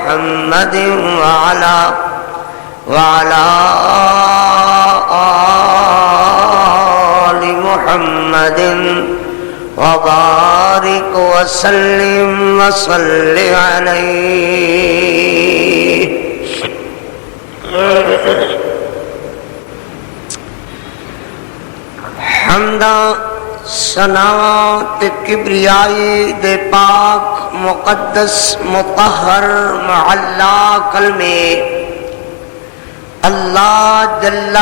محمد وعلى آل محمد وبارك وسلم وصل عليه. حمدا ثناء کبریائی دے پاک مقدس مطہر معلا کلمے اللہ جل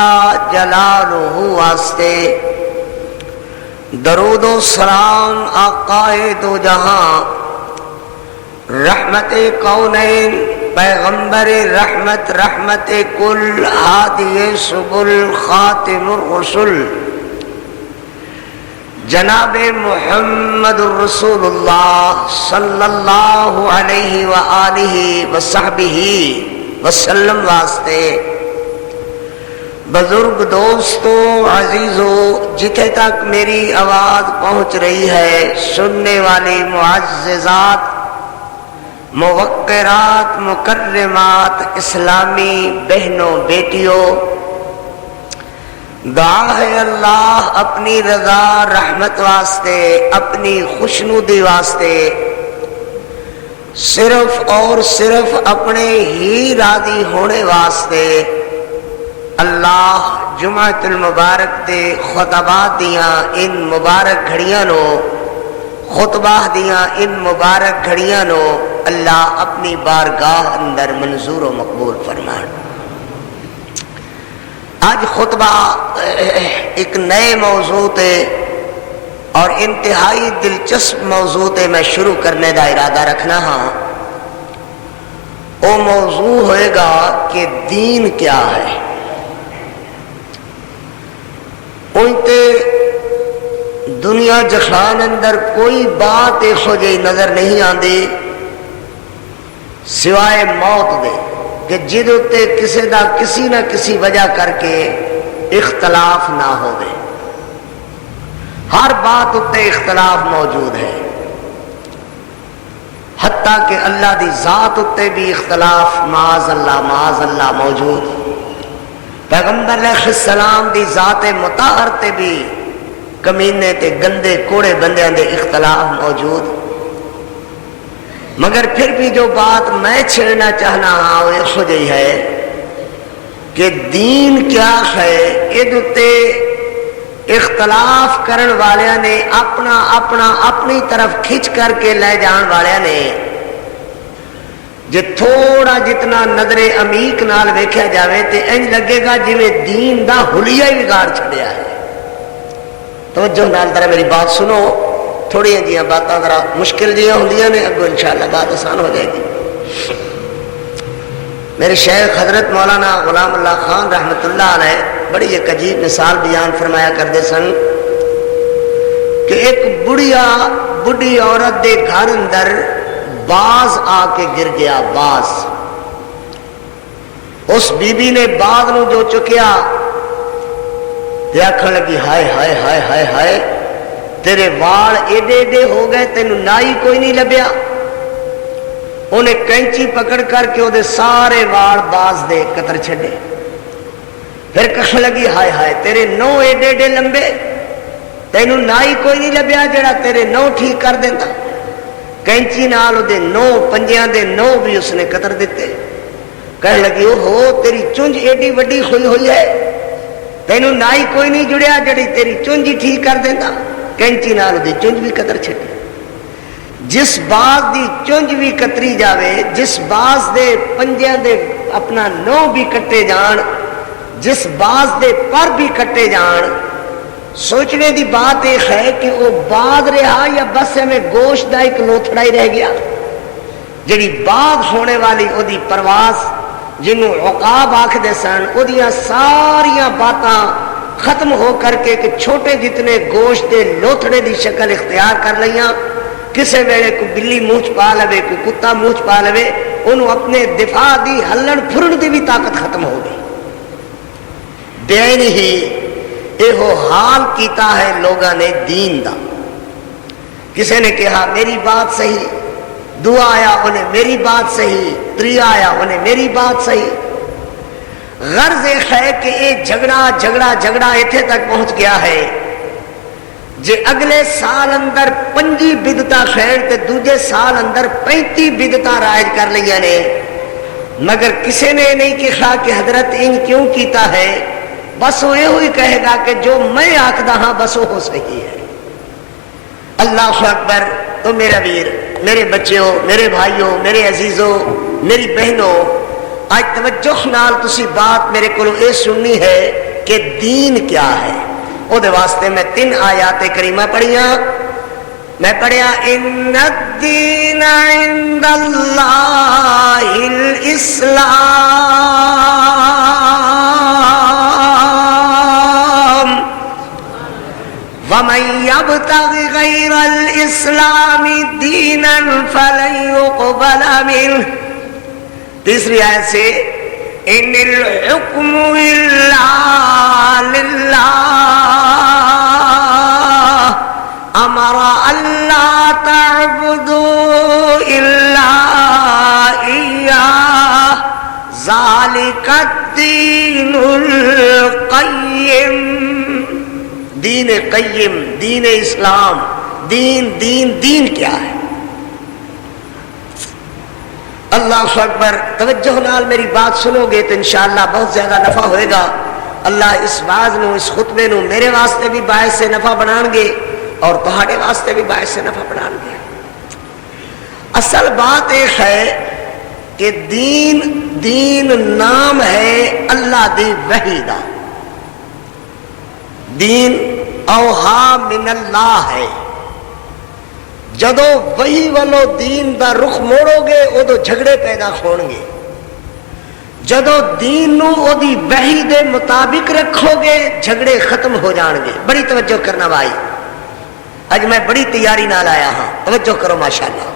جلالہ واسطے درود و سلام آقائے دو جہاں رحمت کونین پیغمبر رحمت رحمت کل ہادی سبل خاتم الرسل جناب محمد الرسول اللہ صلی اللہ علیہ وآلہ وصحبہ وسلم واسطے بزرگ دوستوں عزیزوں جتھے تک میری آواز پہنچ رہی ہے سننے والی معززات موقرات مکرمات اسلامی بہنوں بیٹیوں دعا ہے اللہ اپنی رضا رحمت واسطے اپنی خوشنودی واسطے صرف اور صرف اپنے ہی راضی ہونے واسطے اللہ جمعۃ المبارک دے خطبہ دیاں ان مبارک گھڑیاں نو خطبہ دیاں ان مبارک گھڑیاں نو اللہ اپنی بارگاہ اندر منظور و مقبول فرمان. آج خطبہ ایک نئے موضوع تے اور انتہائی دلچسپ موضوع تے میں شروع کرنے دا ارادہ رکھنا ہاں. وہ موضوع ہوئے گا کہ دین کیا ہے. انتے دنیا جخان اندر کوئی بات ایسو جی نظر نہیں آندی سوائے موت دے کہ جد اتے کسی دا کسی نہ کسی وجہ کر کے اختلاف نہ ہو دے. ہر بات اتے اختلاف موجود ہے حتیٰ کہ اللہ دی ذات اتے بھی اختلاف معاذ اللہ موجود. پیغمبر علیہ السلام دی ذات مطہر تے بھی کمینے تے گندے کوڑے بندیاں دے اختلاف موجود. مگر پھر بھی جو بات میں چھیڑنا چاہنا ہاں وہ ایسو جی ہے کہ دین کیا ہے. ادھتے اختلاف کرن والیاں نے اپنی طرف کھچ کر کے لے جان والیاں نے جے تھوڑا جتنا نظر عمیق نال ویکھیا جاوے تے انج لگے گا جویں دین دا حلیہ ہی بگاڑ چھڑیا ہے. توجہ نال ذرا میری بات سنو. تھوڑی جیاں باتاں ذرا مشکل جیاں ہوندیاں نے اگوں انشاءاللہ بات آسان ہو جائے گی. میرے شیخ حضرت مولانا غلام اللہ خان رحمت اللہ علیہ بڑی ایک عجیب مثال بیان فرمایا کرتے سن کہ ایک بڑھی عورت دے گھر اندر باز آ کے گر گیا. باز اس بی بی نے باز نو جو چکیا تے آکھن لگی ہائے ہائے ہائے ہائے ہائے تیرے وال ایڈے ایڈے ہو گئے تینوں نائی کوئی نہیں لبیا. انہیں کینچی پکڑ کر کے وہ سارے وال باز دے قطر چھڑے. پھر کہنے لگی ہائے ہائے تیرے نو ایڈے ایڈے لمبے تینوں نائی کوئی نہیں لبیا جڑا تیرے نو ٹھیک کر دیتا. کینچی نال وہ نو پنجیاں دے نو بھی اس نے قطر دیتے. کہنے لگی اوہو تیری چونج ایڈی وڈی ہوئی ہے تینوں نائی کوئی نہیں جڑیا جڑی تیری چونج ہی ٹھیک کر دیتا. کینچی نال وہ چونج بھی قطر چھٹی. جس باز دی چونج بھی قطری جاوے جس باز دے پنجیاں دے اپنا نو بھی کٹے جان جس باز دے پر بھی کٹے جان سوچنے دی بات ایک ہے کہ وہ باز رہا یا بس میں گوشت دا ایک لوتھڑا ہی رہ گیا. جڑی باز ہونے والی او دی پرواز جنہوں عقاب آکھ دے سن او دیاں ساریاں باتاں ختم ہو کر کے کہ چھوٹے جتنے گوشت دے لوتھڑے دی شکل اختیار کر لیاں. کسے ویلے کو بلی موچ پا لوے کو کتا موچ پا لوے انہوں اپنے دفاع دی ہلن پھرن دی بھی طاقت ختم ہو گئی. بین ہی ایہو حال کیتا ہے لوگاں نے دین دا. کسے نے کہا میری بات صحیح دعا آیا انہیں میری بات صحیح، تریا آیا انہیں میری بات صحیح. غرض یہ ہے کہ یہ جھگڑا ایتھے تک پہنچ گیا ہے جے اگلے سال اندر 5 بدعتاں خیر تے دوجے سال اندر 35 بدعتاں رائج کر لیا نے، مگر کسی نے نہیں کہا کہ حضرت ان کیوں کیتا ہے. بس وہ یہ کہے گا کہ جو میں آکھدا ہاں بس وہ صحیح ہے. اللہ اکبر. تو میرا ویر، میرے بچیوں، میرے بھائیوں، میرے عزیزوں، میری بہنوں، آج توجہ نال تسی بات میرے کو یہ سننی ہے کہ دین کیا ہے. او دے واسطے میں 3 آیات کریمہ پڑھیاں. میں پڑھیا ان الدین عند اللہ الاسلام ومن يبتغ غير الاسلام دینا فلن يقبل منه. تیسری آیت سے ان الحکم الا للہ امر اللہ تعبدوا الا ایاہ ذالک الدین القیم. دین قیم، دین اسلام، دین کیا ہے؟ اللہ اکبر. توجہ نال میری بات سنو گے تو انشاءاللہ بہت زیادہ نفع ہوئے گا. اللہ اس واز نو، اس خطبے نو میرے واسطے بھی باعث سے نفع بنان گے اور تہاڈے واسطے بھی باعث سے نفع بنان گے. اصل بات یہ ہے کہ دین نام ہے اللہ دی وحی دا. دین اوہا من اللہ ہے. جدو وہی والو دین دا رخ موڑو گے ادو جھگڑے پیدا ہون گے. جدو دین نو او دی وحی دے مطابق رکھو گے جھگڑے ختم ہو جان گے. بڑی توجہ کرنا بھائی، اج میں بڑی تیاری نال آیا ہاں، توجہ کرو ماشاءاللہ.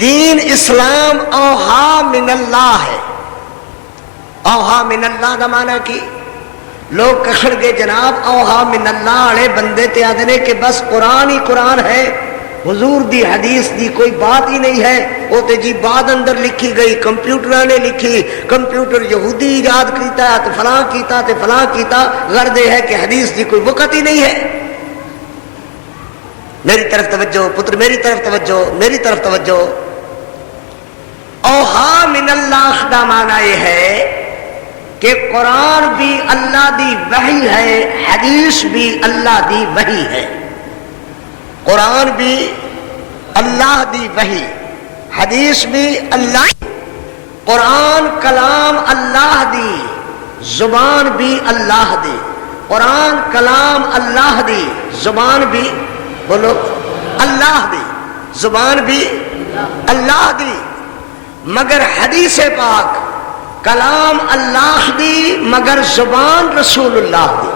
دین اسلام اوہا من اللہ ہے. اوہا من اللہ دا معنی کی؟ لوگ کہن گے جناب اوہا من اللہ والے بندے تے آدھے نے کہ بس قرآن ہی قرآن ہے، حضور دی حدیث دی کوئی بات ہی نہیں ہے. وہ تے جی بعد اندر لکھی گئی، کمپیوٹر نے لکھی، کمپیوٹر یہودی ایجاد کیتا تے فلاں کیتا تے فلاں کیتا. غرض یہ ہے کہ حدیث دی کوئی وقت ہی نہیں ہے. میری طرف توجہ پتر، میری طرف توجہ، میری طرف توجہ. اوہا من اللہ دا معنی یہ ہے کہ قرآن بھی اللہ دی وحی ہے، حدیث بھی اللہ دی وحی ہے. قرآن بھی اللہ دی وحی، حدیث بھی اللہ. قرآن کلام اللہ دی، زبان بھی اللہ دی. قرآن کلام اللہ دی، زبان بھی بولو اللہ دی، زبان بھی اللہ دی. مگر حدیث پاک کلام اللہ دی مگر زبان رسول اللہ دی.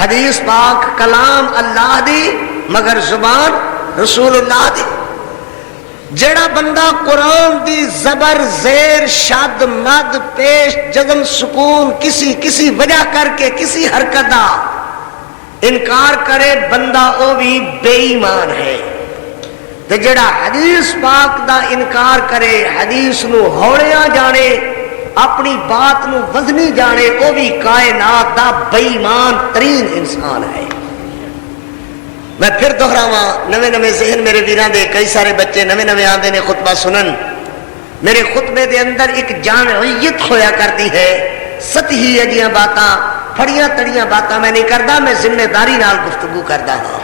حدیث پاک کلام اللہ دی مگر زبان رسول اللہ دی. جڑا بندہ قرآن دی زبر زیر شد مد پیش جزم سکون کسی وجہ کر کے کسی حرکت دا انکار کرے بندہ او بھی بے ایمان ہے. تے جڑا حدیث پاک دا انکار کرے، حدیث نو ہوڑیاں جانے، اپنی بات نو وزنی جانے، وہ بھی کائنات دا بے ایمان ترین انسان ہے. میں پھر دہراواں، نویں ذہن میرے ویراں دے کئی سارے بچے نویں آندے نے خطبہ سنن. میرے خطبے دے اندر ایک جامعیت ہویا کرتی ہے. سطحی جیاں باتاں، پھڑیاں تڑیاں باتاں میں نہیں کردا، میں ذمہ داری نال گفتگو کردا ہاں.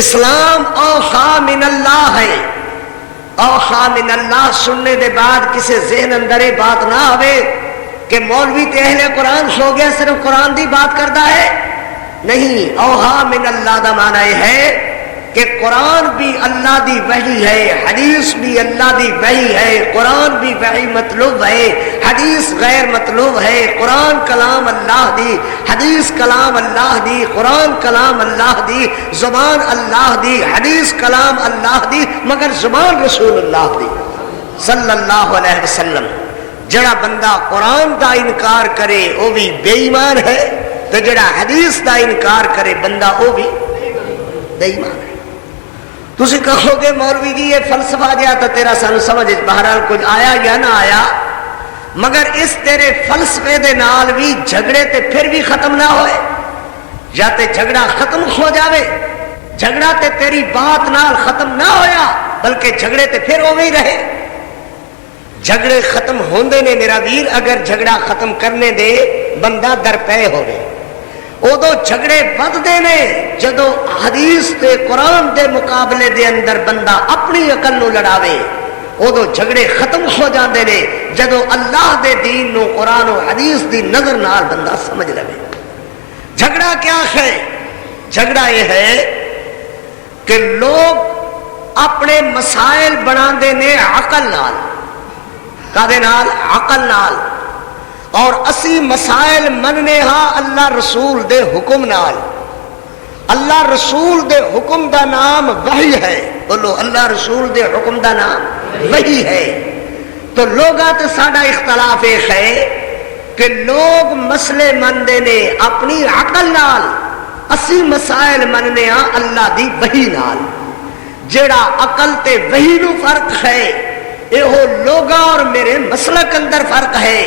اسلام اوحا من اللہ ہے. اوحا من اللہ سننے دے بعد کسی ذہن اندر یہ بات نہ آوے کہ مولوی تے اہل قرآن ہو گیا صرف قرآن دی بات کرتا ہے. نہیں، اوحا من اللہ دا معنی یہ ہے کہ قرآن بھی اللہ دی وحی ہے، حدیث بھی اللہ دی وحی ہے. قرآن بھی وحی مطلوب ہے، حدیث غیر مطلوب ہے. قرآن کلام اللہ دی، حدیث کلام اللہ دی. قرآن کلام اللہ دی، زبان اللہ دی. حدیث کلام اللہ دی مگر زبان رسول اللہ دی صلی اللہ علیہ وسلم. جڑا بندہ قرآن دا انکار کرے وہ بھی بے ایمان ہے، تو جڑا حدیث دا انکار کرے بندہ وہ بھی بے ایمان ہے. تسی کہو گے مولوی جی یہ فلسفہ جہا تو تیرا سانو سمجھ بہرحال کچھ آیا یا نہ آیا، مگر اس تیرے فلسفے دے نال بھی جھگڑے تے پھر بھی ختم نہ ہوئے، یا تے جھگڑا ختم ہو جاوے، جھگڑا تے تیری بات نال ختم نہ ہویا بلکہ جھگڑے تے پھر ہوئے ہی رہے۔ جھگڑے ختم ہوندے نے میرا ویر اگر جھگڑا ختم کرنے دے بندہ درپے ہوئے، ادو جھگڑے بدتے نے جدو حدیث تے قرآن دے مقابلے دے اندر بندہ اپنی عقل نو لڑاوے، ادو جھگڑے ختم ہو جاندے نے جدو اللہ دے دین نو قرآن و حدیث دی نظر نال بندہ سمجھ لے۔ جھگڑا کیا ہے؟ جھگڑا یہ ہے کہ لوگ اپنے مسائل بنا دے نے عقل نال، کادے نال؟ عقل نال، اور اسی مسائل مننے ہاں اللہ رسول دے حکم نال۔ اللہ رسول دے حکم دا نام وحی ہے، بولو اللہ رسول دے حکم دا نام وحی ہے۔ تو لوگاں تے ساڈا اختلاف ایک ہے کہ لوگ مسئلے مندے نے اپنی عقل نال، اسی مسائل مننے ہاں اللہ دی وحی نال۔ جیڑا عقل تے وحی نو فرق ہے، یہ لوگاں اور میرے مسلک اندر فرق ہے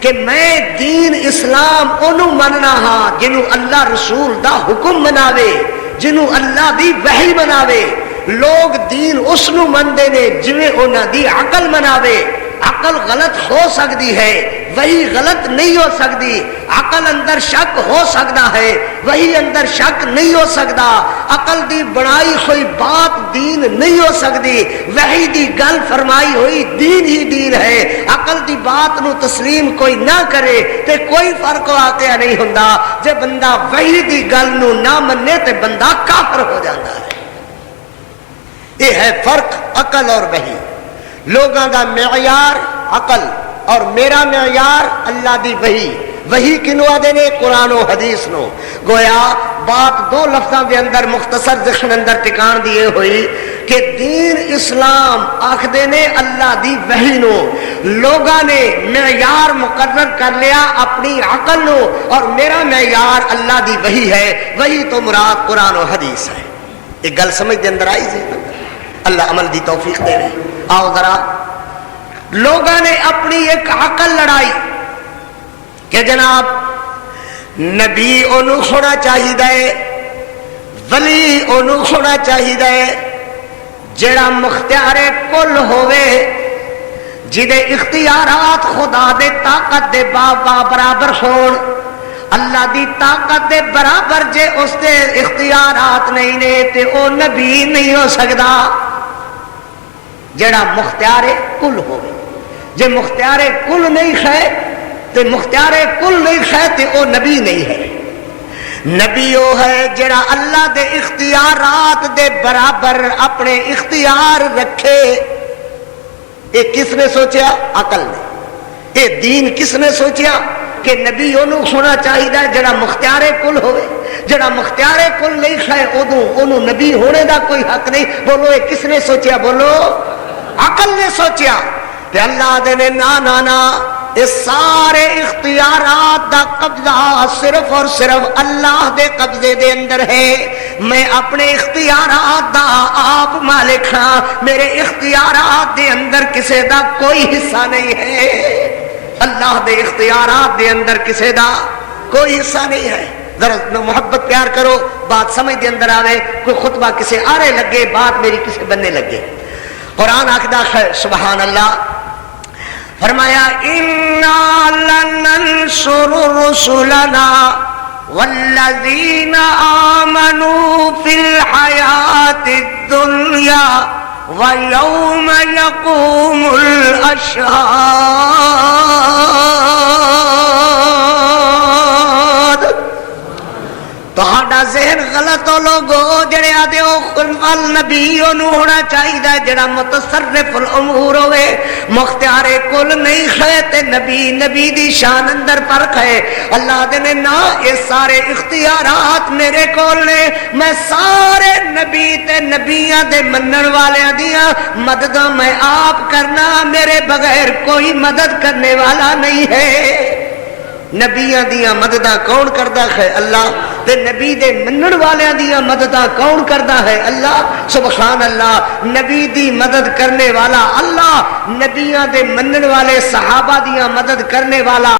کہ میں دین اسلام انہوں مننا ہاں جنہوں اللہ رسول دا حکم مناوے، جنہوں اللہ دی وحی مناوے۔ لوگ دین اس نو مندے نے جویں انہاں دی عقل مناوے۔ عقل غلط ہو سکتی ہے، وہی غلط نہیں ہو سکتی۔ عقل اندر شک ہو سکتا ہے، وہی اندر شک نہیں ہو سکتا۔ عقل دی بنائی ہوئی بات دین نہیں ہو سکتی، وحی دی گل فرمائی ہوئی دین ہی دین ہے۔ عقل دی بات نو تسلیم کوئی نہ کرے تے کوئی فرق واقعہ نہیں ہوندا۔ جے بندہ وحی دی گل نو نہ منے تے بندہ کافر ہو جاتا ہے۔ یہ ہے فرق عقل اور وحی۔ لوگاں دا معیار عقل اور میرا معیار اللہ دی وحی۔ وحی کنو آدھے نے؟ قرآن و حدیث نو۔ گویا بات دو لفظاں دے اندر مختصر ذہن اندر ٹکان دیے ہوئی کہ دین اسلام آخدے نے اللہ دی وحی نو، لوگاں نے معیار مقرر کر لیا اپنی عقل نو، اور میرا معیار اللہ دی وحی ہے۔ وحی تو مراد قرآن و حدیث ہے۔ ایک گل سمجھ دے اندر آئی ذہن اندر؟ اللہ عمل دی توفیق دے رہے۔ آؤ ذرا، لوگاں نے اپنی ایک عقل لڑائی کہ جناب نبی انہوں ہونا چاہیے، ولی انہوں ہونا چاہیے جڑا مختار کل ہوئے، جدے اختیارات خدا دے طاقت دے بابا برابر ہون۔ اللہ دی طاقت دے برابر جے اس دے اختیارات نہیں نے تے او نبی نہیں ہو سکتا۔ جڑا مختار کل ہوئے، جے مختار کل نہیں ہے تے مختار کل نہیں ہے تے او نبی نہیں ہے۔ نبی وہ ہے جڑا اللہ دے اختیارات دے برابر اپنے اختیار رکھے۔ یہ کس نے سوچیا؟ عقل نے۔ یہ دین کس نے سوچیا؟ کہ نبی انہوں ہونا چاہیے جڑا مختار کل ہوئے۔ جڑا مختار کل نہیں ہے انہوں نبی ہونے دا کوئی حق نہیں۔ بولو یہ کس نے سوچیا؟ بولو عقل نے سوچیا۔ تے اللہ دے نے نا نا نا، اس سارے اختیارات دا قبضہ صرف اور صرف اللہ دے قبضے دے اندر ہے۔ میں اپنے اختیارات دا آپ مالک ہاں، میرے اختیارات دے اندر کسے دا کوئی حصہ نہیں ہے۔ اللہ دے اختیارات دے اندر کسے دا کوئی حصہ نہیں ہے۔ ذرا محبت پیار کرو، بات سمجھ دے اندر آوے۔ کوئی خطبہ کسے آرے لگے، بات میری کسے بننے لگے۔ قرآن آخدا ہے سبحان اللہ، فرمایا اِنَّا لَنَنْصُرُ رُسُلَنَا وَالَّذِينَ آمَنُوا فِي الْحَيَاةِ الدُّنْيَا وَيَوْمَ يَقُومُ الْأَشْهَادُ۔ تہاڈا ذہن غلط ہو لوگو، جڑے آدھے او نبی انہوں ہونا چاہیے جڑا متصرف الامور ہوئے، مختار کل نہیں ہے تے نبی دی شان اندر فرق ہے۔ اللہ دے نے نا، یہ سارے اختیارات میرے کول نے، میں سارے نبی تے نبیاں دے منن والیاں دیاں مدداں میں آپ کرنا، میرے بغیر کوئی مدد کرنے والا نہیں ہے۔ نبیاں دیاں مدداں کون کردا ہے؟ اللہ. تے نبی دے منن والیاں دیاں مدداں کون کردا ہے؟ اللہ. سبحان اللہ. نبی دی مدد کرنے والا اللہ، نبیاں دے منن والے صحابہ دیاں مدد کرنے والا